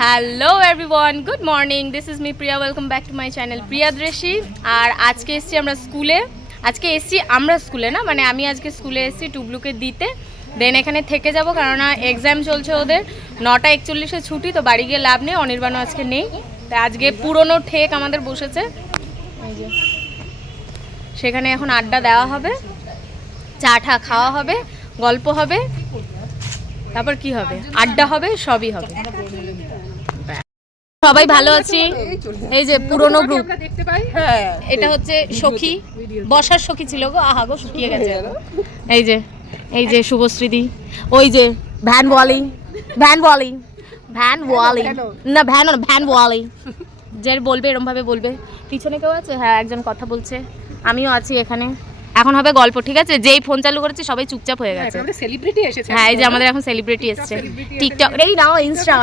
Hello everyone, good morning. This is me Priya, welcome back to my channel Priya Drishi. আর আজকে এসছি আমরা স্কুলে, না মানে আমি আজকে স্কুলে এসছি টুবলুকে দিতে, দেন এখানে থেকে যাব কারণ এক্সাম চলছে ওদের। 9:41 ছুটি, তো বাড়ি গিয়ে লাভ নেই, অনির্বাণও আজকে নেই। তাই আজকে পুরনো ঠেক আমাদের বসেছে, সেখানে এখন আড্ডা দেওয়া হবে, চা ঠা খাওয়া হবে, গল্প হবে, তারপর কি হবে, আড্ডা হবে, সবই হবে। সবাই ভালো আছি। এই যে পুরনো গ্রুপ, এটা হচ্ছে সখী, বসার সখী ছিল গো, আহা গো শুকিয়ে গেছে। এই যে শুভশ্রীদি, ওই যে ভ্যান ওয়ালি না ভ্যান ওয়ালি, যে বলবে এরম ভাবে বলবে। পিছনে কেউ আছে? হ্যাঁ, একজন কথা বলছে, আমিও আছি এখানে। এখন হবে গল্প, ঠিক আছে? যেই ফোন চালু করেছে সবাই চুপচাপ হয়ে গেছে। হ্যাঁ, এই যে আমাদের এখন সেলিব্রিটি এসছে, টিকটক, এই নাও ইনস্টা।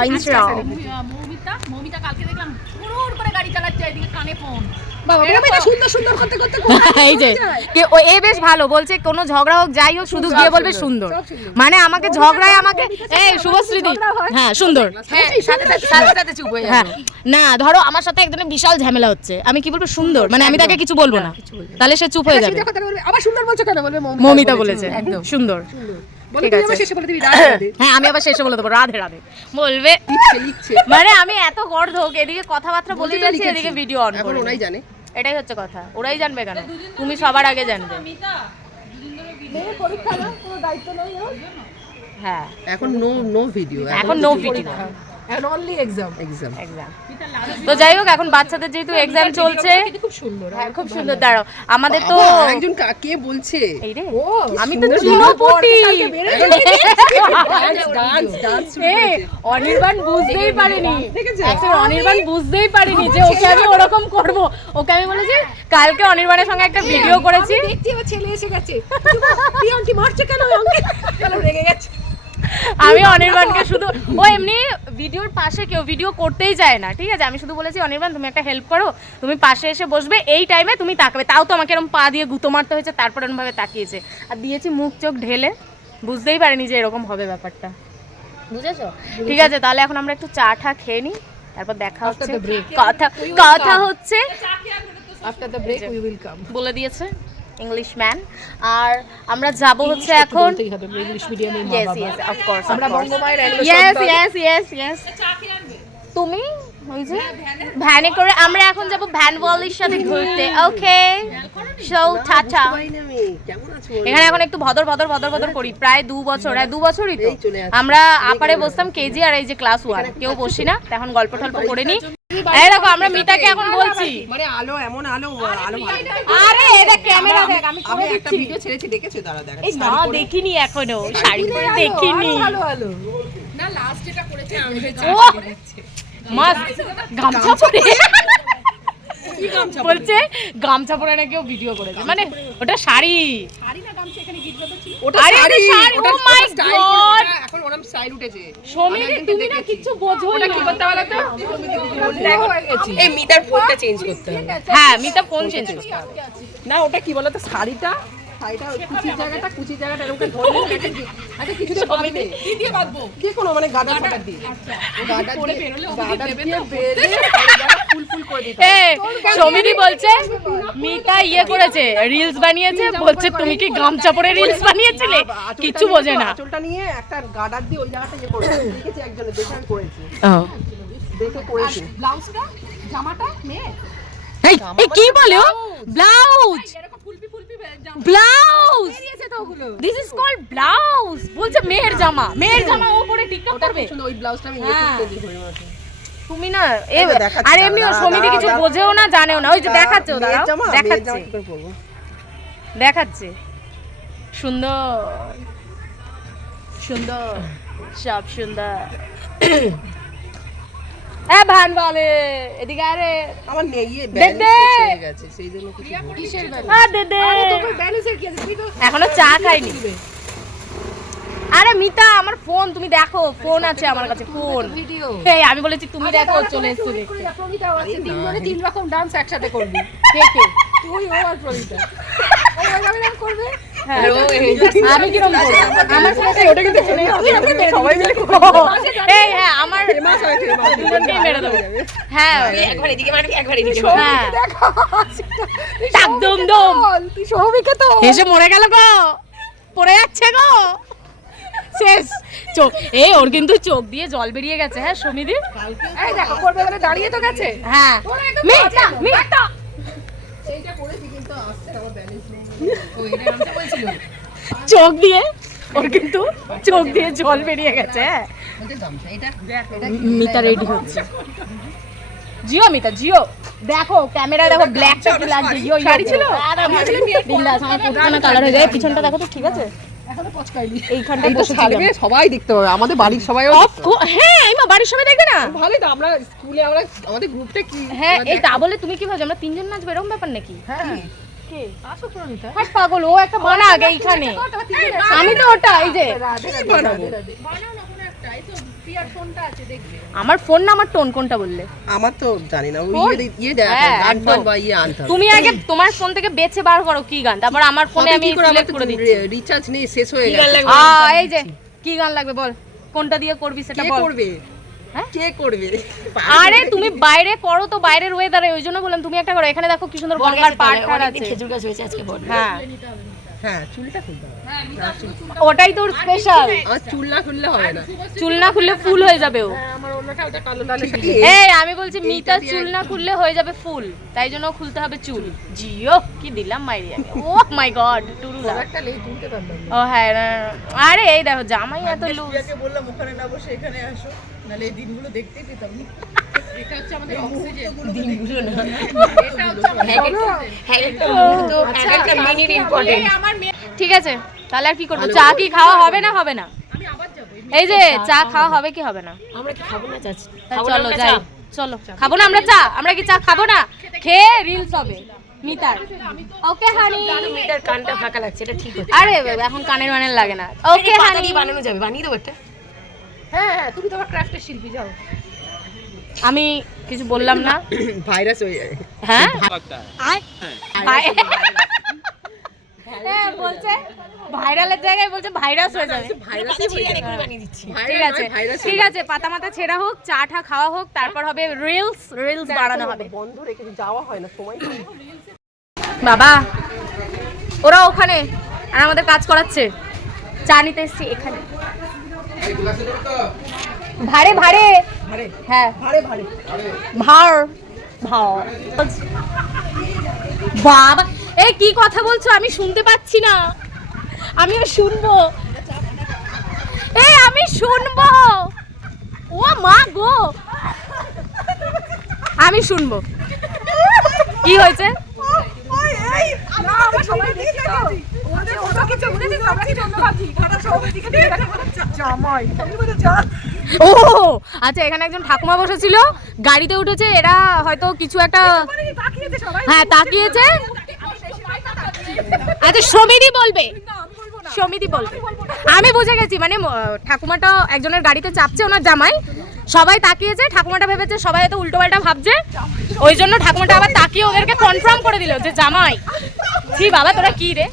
মমিতা কালকে দেখলাম পুরোর করে গাড়ি চালাচ্ছে, এদিকে কানে ফোন। এই যে এ বেশ ভালো বলছে, কোনো ঝগড়া হোক যাই হোক শুধু গিয়ে বলবে সুন্দর। মানে আমাকে ঝগড়ায় আমাকে এই শুভশ্রীদি, হ্যাঁ সুন্দর, সাথে চুপ হয়ে যাবে। না ধরো আমার সাথে একজনের বিশাল ঝামেলা হচ্ছে, আমি কি বলবো সুন্দর, মানে আমি তাকে কিছু বলবো না, তাহলে সে চুপ হয়ে যাবে। আবার সুন্দর বলছো কেন? বলবে মমিতা বলেছে একদম সুন্দর। হ্যাঁ, আমি আবার শেষে বলে দেবো রাধে রাধে বলবে। মানে আমি এত গর্ধক, এদিকে কথাবার্তা বলে যাচ্ছি, এদিকে ভিডিও অন করে। ওরাই জানে, এটাই হচ্ছে কথা। ওরাই জানবে কেন, তুমি সবার আগে জানবে। হ্যাঁ, এখন no video. and only exam তো যাই হোক, এখন বাচ্চাদের যেহেতু এক্সাম চলছে, খুব সুন্দর। হ্যাঁ খুব সুন্দর। দাঁড়াও, আমাদের তো একজন কাকে বলছে, এই রে আমি তো চুনোপটি। অনির্বাণ বুঝতেই পারিনি যে ওকে আমি ওরকম করব। ওকে আমি বলেছি কালকে অনির্বাণের সঙ্গে একটা ভিডিও করেছি, দেখছি আমার ছেলে এসে গেছে, আন্টি মারছে কেন? রেগে গেছে। আমি অনির্বাণকে শুধু, ও এমনি ভিডিওর পাশে কেউ ভিডিও করতেই চায় না, ঠিক আছে? আমি শুধু বলেছি অনির্বাণ তুমি একটা হেল্প করো, তুমি পাশে এসে বসবে, এই টাইমে তুমি তাকাবে। তাও তো আমাকে এরকম পা দিয়ে গুঁতো মারতে হয়েছে, তারপর এরকমভাবে তাকিয়েছে আর দিয়েছি মুখ চোখ ঢেলে। বুঝতেই পারিনি যে এরকম হবে ব্যাপারটা, বুঝেছো? ঠিক আছে, তাহলে এখন আমরা একটু চা ঠা খেয়ে নিই, তারপর দেখা হচ্ছে। কথা হচ্ছে after the break we will come, বলে দিয়েছে ইংলিশ ম্যান। আর আমরা যাব হচ্ছে এখন ইংলিশ মিডিয়ামে। ইয়েস অফ কোর্স, আমরা বঙ্গমায়ের ইয়েস। তুমি ওই যে ভ্যানে করে আমরা এখন যাব ভ্যান ওয়ালির সাথে ঘুরতে। ওকে, সো টাটা। এখানে এখন একটু ভদর করি, প্রায় 2 বছরই তো আমরা আপারে বসতাম কেজি, আর এই যে ক্লাস 1 কেউ বসি না। এখন গল্প টল্প করে নি। এই দেখো আমরা মিতাকে এখন বলছি, মানে আলো এমন আলো আরে এটা ক্যামেরা দেখ, আমি করে একটা ভিডিও ছেড়েছি, দেখেছো? দাঁড়া দেখ। এই না দেখিনি এখনো, শাড়ি পরে দেখিনি। না লাস্ট যেটা করেছে আমি মাস্ট গামছা পরে, বলছে গামছা পরে নাকি ও ভিডিও করেছে, মানে ওটা শাড়ি না গামছা, এখানে গিটবাটা ছিল, ওটা শাড়ি। ও মাই গড, এখন ওরম স্টাইল উঠেছে। সমীর তুমি না কিছু বোঝোই না। কি করতে বলো তো? দেখো এই মিটার ফোনটা চেঞ্জ করতে হবে। হ্যাঁ, মিটা ফোন চেঞ্জ করতে হবে। না ওটা কি বলো তো, শাড়িটা কুচির জায়গাটা এরকম করে ধরে নিয়ে, আচ্ছা কিছুটা বাঁধবে, কি দিয়ে বাঁধবো? যে কোনো মানে গাদা ফাটা দিয়ে, গাদা দিয়ে বেরোলে গাদা দিয়ে বেরিয়ে ফুল করে দিতে। সমীরই বলছে মিতা ইয়ে করেছে, রিলস বানিয়েছে, বলছে তুমি কি গামছা পরে রিলস বানিয়েছিলে? কিছু বোঝে না। আঁচলটা নিয়ে একটা গাদা দিয়ে ওই জায়গাটা ইয়ে করেছে, দেখেছি একজনে, দেখে আমি করেছি, দেখে করেছি। ব্লাউজটা জামাটা মেয়ে, এই কি বলে? Blouse this is called blouse, বলছে মেয়ের জামা ও পরে টিকটক করবে। ওই ব্লাউজটা আমি ইয়ে করতে দিই ঘরে। তুমি না আর এমনি সমিতি কিছু বোঝেও না, জানেও না। ওই যে দেখাচ্ছে, দেখাচ্ছে সুন্দর সব সুন্দর। ভান বলে এদিকে, আরে আমার নেই ব্যালেন্স গেছে, সেই জন্য কিসের ব্যালেন্স কি আছে? এখনো চা খাইনি। আরে মিতা আমার ফোন তুমি দেখো, ফোন আছে আমার কাছে, ফোন ভিডিও। এই আমি বলেছি তুমি দেখো, চলে এসছো দেখতে। প্রমিতাও আছে, তিন রকম ডান্স একসাথে করবি। কে তুই ও আর প্রমিতা, ও করবে আমি কিরকম করবো? আমার সাথে ওটা কিন্তু সবাই মিলে এই হ্যাঁ আমার দুজনকেই মেরে দেবো। হ্যাঁ একবার এদিকে মারবি একবার এদিকে হ্যাঁ টাক দম দম তুই সৌমিকে তো এসে মরে গেল গো, পড়ে যাচ্ছে গো, শেষ চোখ। এই ওর কিন্তু চোখ দিয়ে জল বেরিয়ে গেছে। হ্যাঁ সমিদি এই দেখো করবে বলে দাঁড়িয়ে তো গেছে। হ্যাঁ মিথ্যা মিথ্যা সেইটা করেছি কিন্তু আসছে আমার ব্যালেন্স নেই। ও এটা আনতে বলছিল চোখ দিয়ে ওর কিন্তু চোখ দিয়ে জল বেরিয়ে গেছে। হ্যাঁ ওদের গামছা এটা মিতা রেডি হচ্ছে। জিও মিতা জিও দেখো ক্যামেরা দেখো ব্ল্যাকটা কি লাগছে। জিও শাড়ি ছিল বিন্দাস আমার পুরোটা কালার হয়ে যায়। পিছনটা দেখো তো ঠিক আছে। এখনো পচকাইলি। এইখানটা এই তো বসে ছাড়বে সবাই দেখতে পাবে, আমাদের বাড়ির সবাইও হ্যাঁ আমি বাড়ির সবাই দেখবে না। ভালোই তো আমরা স্কুলে আমরা আমাদের গ্রুপটা কি হ্যাঁ এই তা বলে তুমি কি ভাবছো আমরা তিনজন নাচবো এরকম ব্যাপার নাকি? হ্যাঁ কে আসো প্রণীতা হ্যাঁ পাগল ও একটা বানা আগে এইখানে আমি তো ওটা এই যে আমার ফোন না আমার টোন কোনটা বললে? আমার তো জানি না ওই ইয়ে হ্যাঁ, গান একদম। বা ইয়ে আনতে হবে। তুমি আগে তোমার ফোন থেকে বেছে বার করো কি গান, তারপর আমার ফোনে হবে আমি কি করে, আমার সিলেক্ট তো করে দিচ্ছি। রিচার্জ নেই, শেষ হয়ে কি গান গেছে। লাগবে? এই যে কি গান লাগবে বল, কোনটা দিয়ে করবি সেটা কে বল। করবে? হ্যাঁ? কে করবে? আরে তুমি বাইরে করো তো, বাইরের ওয়েদারে, ওই জন্য বললাম তুমি একটা করো। এখানে দেখো কি সুন্দর গঙ্গার পাড় ঠাড় আছে। খেজুর গাছ হয়েছে আজকে বড় হ্যাঁ হ্যাঁ চুলটা খুলতে হবে। ওটাই তোর স্পেশাল। আমার চুল না খুললে হবে না। চুল না খুললে ফুল হয়ে যাবে ও। আমার অন্যটা ওটা কালো লাল এই আমি বলছি মিতা চুল না খুললে হয়ে যাবে ফুল, তাই জন্য খুলতে হবে চুল। জিও কি দিলাম মাইরি আমি। ও মাই গড টুরুলা। একটা লেই তুলতে পারলাম না। ও হ্যাঁ আরে এই দেখো জামাই এত লুজ। বললাম ওখানে না বসে এখানে আসো, নাহলে এই দিনগুলো দেখতেই পেতাম না। এটা হচ্ছে আমাদের অক্সিজেন। দিনগুলো না এটা হচ্ছে আমাদের হ্যাঁ একটা মুহূর্ত একটা মিনিট ইম্পর্টেন্ট ঠিক আছে তাহলে আর কি করবো? চা কি খাওয়া হবে না হবে না? এই যে চা খাওয়া হবে কি হবে না? আমরা কি খাবো না চাচি চলো যাই, চলো খাবো না আমরা চা? আমরা কি চা খাবো না? খেয়ে রিলস হবে মিতার। ওকে হানি। মিটার কানটা ফাঁকা লাগছে এটা ঠিক হচ্ছে আরে এখন কানের মানের লাগে না। ওকে পাতা হানি। দিয়ে বানানো যাবে, বানিয়ে দেবো একটা। হ্যাঁ হ্যাঁ তুমি তো আমার ক্রাফটের শিল্পী, যাও। আমি কিছু বললাম না। ভাইরাস হয়ে যাবে। হ্যাঁ বলছে ভাইরালের জায়গায় বলছে ভাইরাস হয়ে যাবে। ভাইরাসই হয়ে যাবে। এখনই বানিয়ে দিচ্ছি ঠিক আছে ঠিক আছে পাতা মাতা ছেঁড়া হোক, চা টা খাওয়া হোক, তারপর হবে রিলস বানানো হবে। বন্ধ রেখে যাওয়া হয় না, সময় পাই না। বাবা ওরা ওখানে আর আমাদের কাজ করাচ্ছে, চা নিতে এসছি এখানে। ভাড়ে ভাড়ে ভারে হ্যাঁ ভারে ভারে ভার ভার বাবা এই কি কথা বলছো আমি শুনতে পাচ্ছি না। আমিও শুনবো, এই আমি শুনবো। ও মা গো আমি শুনবো। কি হয়েছে? ও আচ্ছা এখানে একজন ঠাকুমা বসেছিল, গাড়িতে উঠেছে, এরা হয়তো কিছু একটা হ্যাঁ তাকিয়েছে। আচ্ছা সমিতি বলবে, সমিতি বলবে। আমি বুঝে গেছি মানে ঠাকুমাটা একজনের গাড়িতে চাপছে, ওনার জামাই, সবাই তাকিয়েছে, ঠাকুমাটা ভেবেছে সবাই এত উল্টো পাল্টা ভাবছে, ওই জন্য ঠাকুমাটা আবার তাকিয়ে ওদেরকে কনফার্ম করে দিল যে জামাই। ছি বাবা তোরা কি রে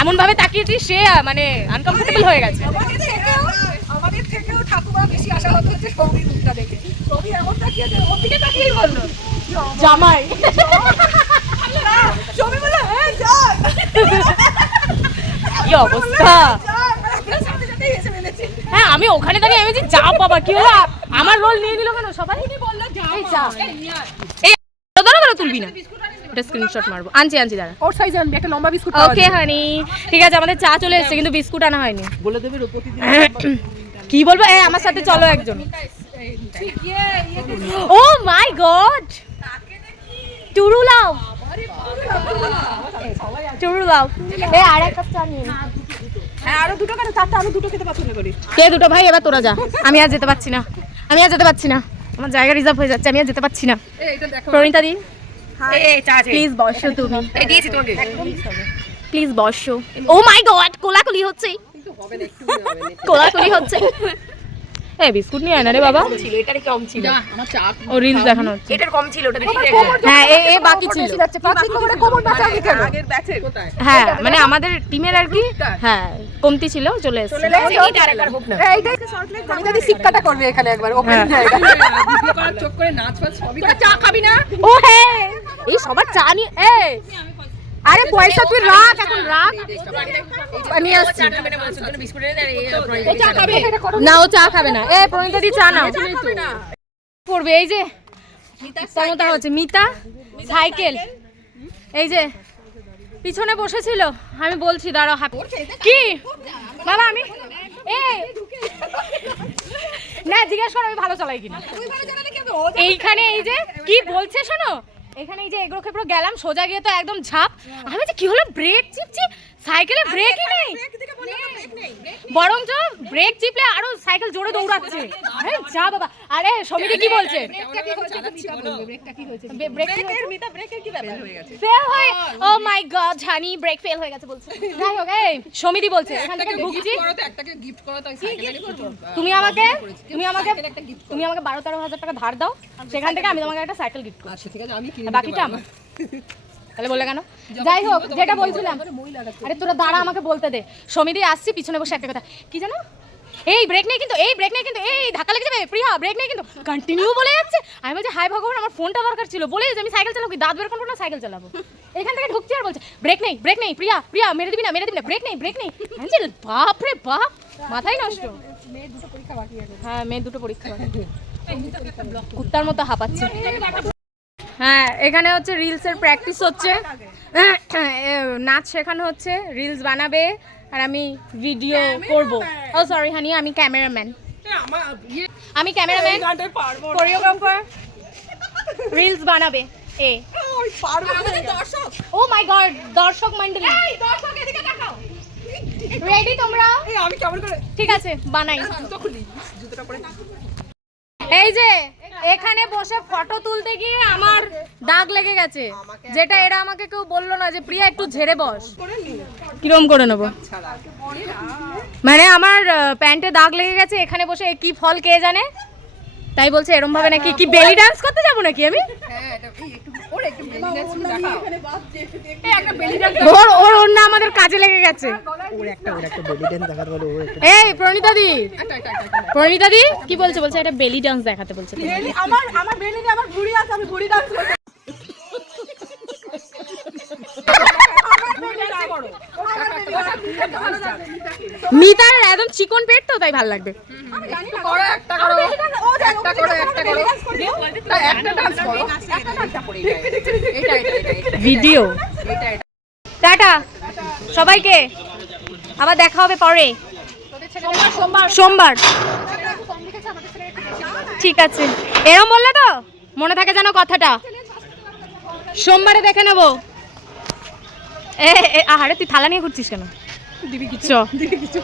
এমন ভাবে তাকিয়েছিস, সে মানে আনকমফোর্টেবল হয়ে গেছে। আমাদের থেকেও ঠাকুমা বেশি আশা হচ্ছে সৌমির মুখটা দেখে। সৌমি এমন তাকিয়েছে, ওর দিকে তাকিয়েই বললো জামাই সৌমি বললো হ্যাঁ যান কি অবস্থা। সাথে সাথেই এসে ফেলেছে। হ্যাঁ আমি ওখানে দাঁড়িয়ে আমি যা বাবা কি হলো, আমার রোল নিয়ে নিল কেন সবাই? এই যা এই দাঁড়া তুলবি না, এটা স্ক্রিনশট মারবো। আনছি দাঁড়া। ওর সাইজে আনবি একটা লম্বা বিস্কুট। ওকে হানি ঠিক আছে আমাদের চা চলে এসেছে কিন্তু বিস্কুট আনা হয়নি। বলে দেবে প্রতিদিন কি বলবো এই আমার সাথে চলো একজন। ও মাই গড টুরুলাও টুরুলাও এই আর এক কাপ চা নিয়ে নে। হ্যাঁ আরো দুটো কেন, চারটা, আমি দুটো খেতে পছন্দ করি। কে দুটো ভাই এবার তোরা যা, আমি আর যেতে পারছি না, আমার জায়গা রিজার্ভ হয়ে যাচ্ছে, আমি আর যেতে পারছি না। এইটা দেখো প্রণীতা দি এই চা আছে প্লিজ বসো তুমি, এই দিয়েছি তোমাকে প্লিজ বসো। ও মাই গড কোলাকুলি হচ্ছে, কিন্তু হবে না, একটু হবে না। কোলাকুলি হচ্ছে। এই বিস্কুট নিয়ে আয় না রে বাবা, ছিল এটার কম ছিল, আমার চা ও রিলস দেখানো হচ্ছে। এটার কম ছিল, ওটা দেখি হ্যাঁ এ বাকি ছিল। আগের ব্যাচে কোথায় হ্যাঁ মানে আমাদের টিমের আর কি, হ্যাঁ কমতি ছিল, চলে এসেছে। এটা আরেকবার হোক না। তুমি যদি শিক্ষাটা করবে এখানে একবার ওপেন জায়গা ভিডিও করার চোখ করে নাচ ফাচ সবই চা খাবি না ও হ্যাঁ এই সবার চা নিয়ে আরে পয়সা তুই রাখ, এখন রাখ, নিয়ে আসছি। না ও চা খাবে না। প্রণীতা দি চা নাও পড়বে। এই যে সমতা হচ্ছে মিতা সাইকেল, এই যে পিছনে বসেছিল, আমি বলছি দাঁড়াও কি বাবা আমি না জিজ্ঞেস করো আমি ভালো চালাই কিনা। এইখানে এই যে কি বলছে শোনো, এখানে এই যে এগুলো খেয়ে পুরো গেলাম, সোজা গিয়ে তো একদম ঝাঁপ। আমি যে কি হলো, ব্রেক চিপছি, সাইকেলে ব্রেকই নেই, বরঞ্চ ব্রেক চিপলে আরো সাইকেল জোরে দৌড়াচ্ছে। আরে যা বাবা। আরে সমিতি কি বলছে, ফেল হয়, ও মাই গড জানি ব্রেক ফেল হয়ে গেছে বলছে। যাই হোক এই সমিতি বলছে এখান থেকে ঢুকছি, একটাকে গিফট করো তাই সাইকেলই করব। তুমি আমাকে 12-13 হাজার টাকা ধার দাও, সেখান থেকে আমি তোমাকে একটা সাইকেল গিফট করছি। আচ্ছা ঠিক আছে, আমি কিনে বাকিটা আমার। তাহলে বললে কেন? যাই হোক যেটা বলছিলাম, আরে তোরা দাঁড়া আমাকে বলতে দে। সমিতি আসছি, পিছনে বসে একটা কথা কি জানো, এই ব্রেক নেই কিন্তু, এই ব্রেক নেই কিন্তু, এই ধাক্কা লেগে যাবে, প্রিয়া ব্রেক নেই কিন্তু, কন্টিনিউ বলে যাচ্ছে। আমি বলছি হাই ভগবান আমার ফোনটা দরকার ছিল, বলে যে আমি সাইকেল চালাবো, দাঁত বের করবো না সাইকেল চালাবো। এখান থেকে ঢুকছি আর বলছে ব্রেক নেই প্রিয়া প্রিয়া মেরে দিবি না ব্রেক নেই আমি বলছি বাপ রে বাপ, মাথাই নষ্ট। হ্যাঁ মেয়ের দুটো পরীক্ষা বাকি। কুত্তার মতো হাঁপাচ্ছে। হ্যাঁ এখানে হচ্ছে রিলসের প্র্যাকটিস হচ্ছে, নাচ শেখানো হচ্ছে, রিলস বানাবে আর আমি ভিডিও করব। ও সরি হানি, আমি ক্যামেরাম্যান, কোরিওগ্রাফার, রিলস বানাবে এ। ও মাই গড দর্শক মণ্ডলী রেডি তোমরা? আমি কেমন করে ঠিক আছে বানাই। জুতো খুলি, জুতোটা পরে এই যে এখানে বসে ফটো তুলতে গিয়ে আমার দাগ লেগে গেছে, যেটা এরা আমাকে কেউ বললো না যে প্রিয়া একটু ঝেড়ে বস। কিরম করে নেবো, মানে আমার প্যান্টে দাগ লেগে গেছে, এখানে বসে কি ফল কে জানে, তাই বলছে এরম ভাবে নাকি কি বেলি ডান্স করতে যাবো নাকি আমি। হ্যাঁ এটা একটু ওর একটু বেলি ডান্স দেখাও, এই একটা বেলি ডান্স ওর না আমাদের কাজে লেগে গেছে। ওর একটা বেলি ডান্স দেখাতে বলো। ওর একটা এই প্রণীতা দি কি বলছে, বলছে এটা বেলি ডান্স দেখাতে বলছে। আমার বেলি নেই, আমার ভুঁড়ি আছে, আমি ভুঁড়ি ডান্স করতে মিতার একদম চিকন পেট তো তাই ভালো লাগবে। করো একটা করো একটা করো একটা ডান্স করো, একটা ডান্স করে এটা ভিডিও টাটা সবাইকে, আবার দেখা হবে পরে সোমবার। ঠিক আছে এরম বললে তো মনে থাকে যেন কথাটা, সোমবারে দেখে নেবো। আহারে তুই থালা নিয়ে ঘুরছিস কেন? দিবি কিছু